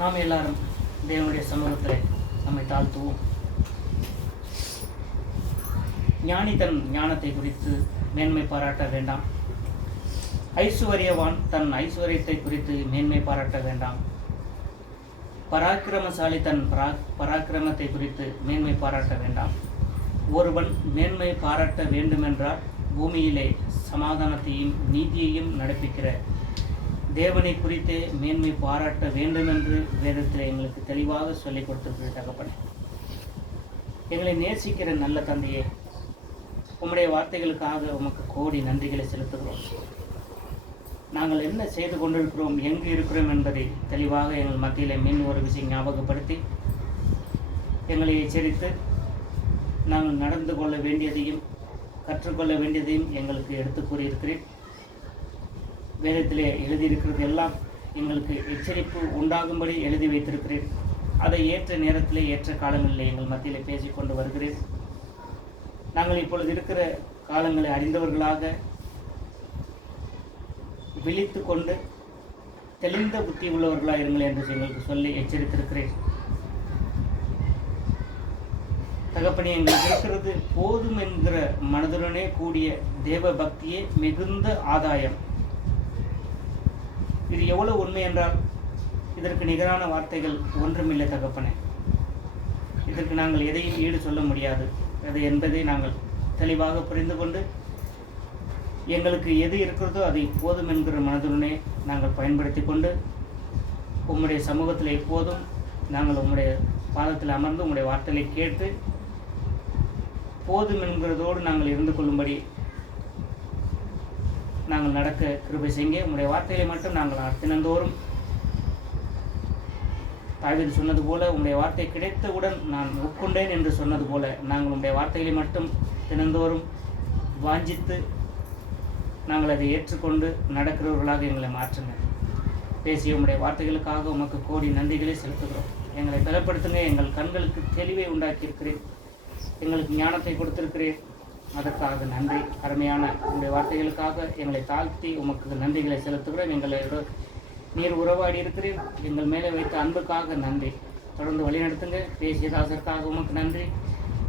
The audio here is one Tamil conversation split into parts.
நாம் எல்லாரும் தேவனுடைய சமூகத்தில் நம்மை தாழ்த்துவோம். ஞானி தன் ஞானத்தை குறித்து மேன்மை பாராட்ட வேண்டாம். ஐசுவரியவான் தன் ஐஸ்வர்யத்தை குறித்து மேன்மை பாராட்ட வேண்டாம். பராக்கிரமசாலி தன் பராக்கிரமத்தை குறித்து மேன்மை பாராட்ட வேண்டாம். ஒருவன் மேன்மை பாராட்ட வேண்டுமென்றால் பூமியிலே சமாதானத்தையும் நீதியையும் நடப்பிக்கிற தேவனை குறித்தே மேன்மை பாராட்ட வேண்டுமென்று வேதத்தில் எங்களுக்கு தெளிவாக சொல்லிக் கொடுத்திருக்கிற தகப்பனே, எங்களை நேசிக்கிற நல்ல தந்தையே, உம்முடைய வார்த்தைகளுக்காக உமக்கு கோடி நன்றிகளை செலுத்துகிறோம். நாங்கள் என்ன செய்து கொண்டிருக்கிறோம், எங்கு இருக்கிறோம் என்பதை தெளிவாக எங்கள் மத்தியில் மீன் ஒரு விஷயம் ஞாபகப்படுத்தி எங்களை எச்சரித்து நாங்கள் நடந்து கொள்ள வேண்டியதையும் கற்றுக்கொள்ள வேண்டியதையும் எங்களுக்கு எடுத்து கூறியிருக்கிறேன். வேதத்திலே எழுதியிருக்கிறது எல்லாம் எங்களுக்கு எச்சரிப்பு உண்டாகும்படி எழுதி வைத்திருக்கிறேன். அதை ஏற்ற நேரத்திலே ஏற்ற காலங்களில் எங்கள் மத்தியில் பேசிக்கொண்டு வருகிறேன். நாங்கள் இப்பொழுது இருக்கிற காலங்களை அறிந்தவர்களாக விழித்து கொண்டு தெளிந்த புத்தி உள்ளவர்களாக இருங்கள் என்று எங்களுக்கு சொல்லி எச்சரித்திருக்கிறேன். தகப்பனே, எங்களுக்கு இருக்கிறது போதும் என்கிற மனதுடனே கூடிய தேவ பக்தியே மிகுந்த ஆதாயம். இது எவ்வளவு உண்மை என்றால் இதற்கு நிகரான வார்த்தைகள் ஒன்றுமில்லை தகப்பனே. இதற்கு நாங்கள் எதையும் ஈடு சொல்ல முடியாது அது என்பதை நாங்கள் தெளிவாக புரிந்து கொண்டு எங்களுக்கு எது இருக்கிறதோ அதை போதும் என்கிற மனதுடனே நாங்கள் பயன்படுத்தி கொண்டு உம்முடைய சமூகத்தில் எப்போதும் நாங்கள் உம்முடைய பாதத்தில் அமர்ந்து உம்முடைய வார்த்தைகளை கேட்டு போதும் என்கிறதோடு நாங்கள் இருந்து கொள்ளும்படி நாங்கள் நடக்க கிருபை செய்ய. உம்முடைய வார்த்தைகளை மட்டும் நாங்கள் தினந்தோறும் தாவீது சொன்னது போல உம்முடைய வார்த்தை கிடைத்தவுடன் நான் உட்கொண்டேன் என்று சொன்னது போல நாங்கள் உம்முடைய வார்த்தைகளை மட்டும் தினந்தோறும் வாஞ்சித்து நாங்கள் அதை ஏற்றுக்கொண்டு நடக்கிறவர்களாக எங்களை மாற்றுங்க. பேசிய உம்முடைய வார்த்தைகளுக்காக உமக்கு கோடி நன்றிகளை செலுத்துகிறோம். எங்களை பலப்படுத்துங்க. எங்கள் கண்களுக்கு தெளிவை உண்டாக்கியிருக்கிறேன், எங்களுக்கு ஞானத்தை கொடுத்திருக்கிறேன், அதற்காக நன்றி. அருமையான உங்களுடைய வார்த்தைகளுக்காக எங்களை தாழ்த்தி உமக்கு நன்றிகளை செலுத்துகிறோம். எங்களை நீர் உறவாடி இருக்கிறேன், எங்கள் மேலே வைத்த அன்புக்காக நன்றி. தொடர்ந்து வழிநடத்துங்க. பேசிய தாசருக்காக உமக்கு நன்றி.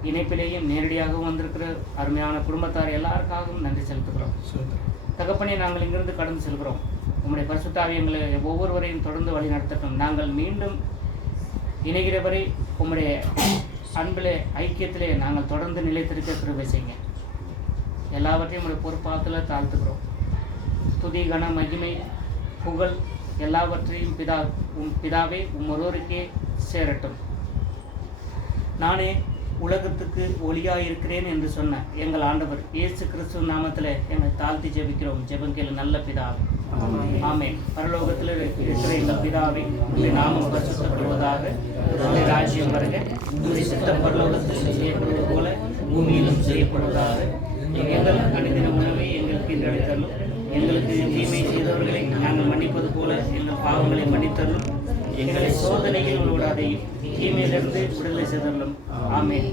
இணைப்பிலேயும் நேரடியாகவும் வந்திருக்கிற அருமையான குடும்பத்தார் எல்லாருக்காகவும் நன்றி செலுத்துகிறோம். தகப்பனே, நாங்கள் இங்கிருந்து கடந்து செல்கிறோம். உம்முடைய பரிசுத்தாவி எங்களை ஒவ்வொருவரையும் தொடர்ந்து வழி நடத்தட்டும். நாங்கள் மீண்டும் இணைகிறவரை உம்முடைய அன்பிலே ஐக்கியத்திலே நாங்கள் தொடர்ந்து நிலைத்திருக்க கிருபை செய்யுங்க. எல்லாவற்றையும் உடைய பொறுப்பாத்தில் தாழ்த்துக்கிறோம். துதி, கன, மகிமை, புகழ் எல்லாவற்றையும் பிதாவே ஒருவருக்கே சேரட்டும். நானே உலகத்துக்கு ஒளியாயிருக்கிறேன் என்று சொன்ன எங்கள் ஆண்டவர் இயேசு கிறிஸ்துவ நாமத்தில் எங்களை தாழ்த்தி ஜெபிக்கிறோம். ஜெபங்கள் நல்ல பிதாவே, ஆமென். பரலோகத்தில் இருக்கிற எங்கள் பிதாவே, உடைய நாமம் பரிசுத்தப்படுவதாக, உடைய ராஜ்யம் வருக, உடைய சித்தம் பரலோகத்தில் செய்யப்படுவது போல பூமியிலும் செய்யப்படுவதாக. எங்கள் அனுதின உணவை எங்களுக்கு இன்றளித்தரலும், எங்களுக்கு தீமை செய்தவர்களை நாங்கள் மன்னிப்பது போல எங்கள் பாவங்களை மன்னித்தரலும், எங்களை சோதனையில் விடாதையும் தீமையிலிருந்து விடுதலை செய்தரலும். ஆமென்.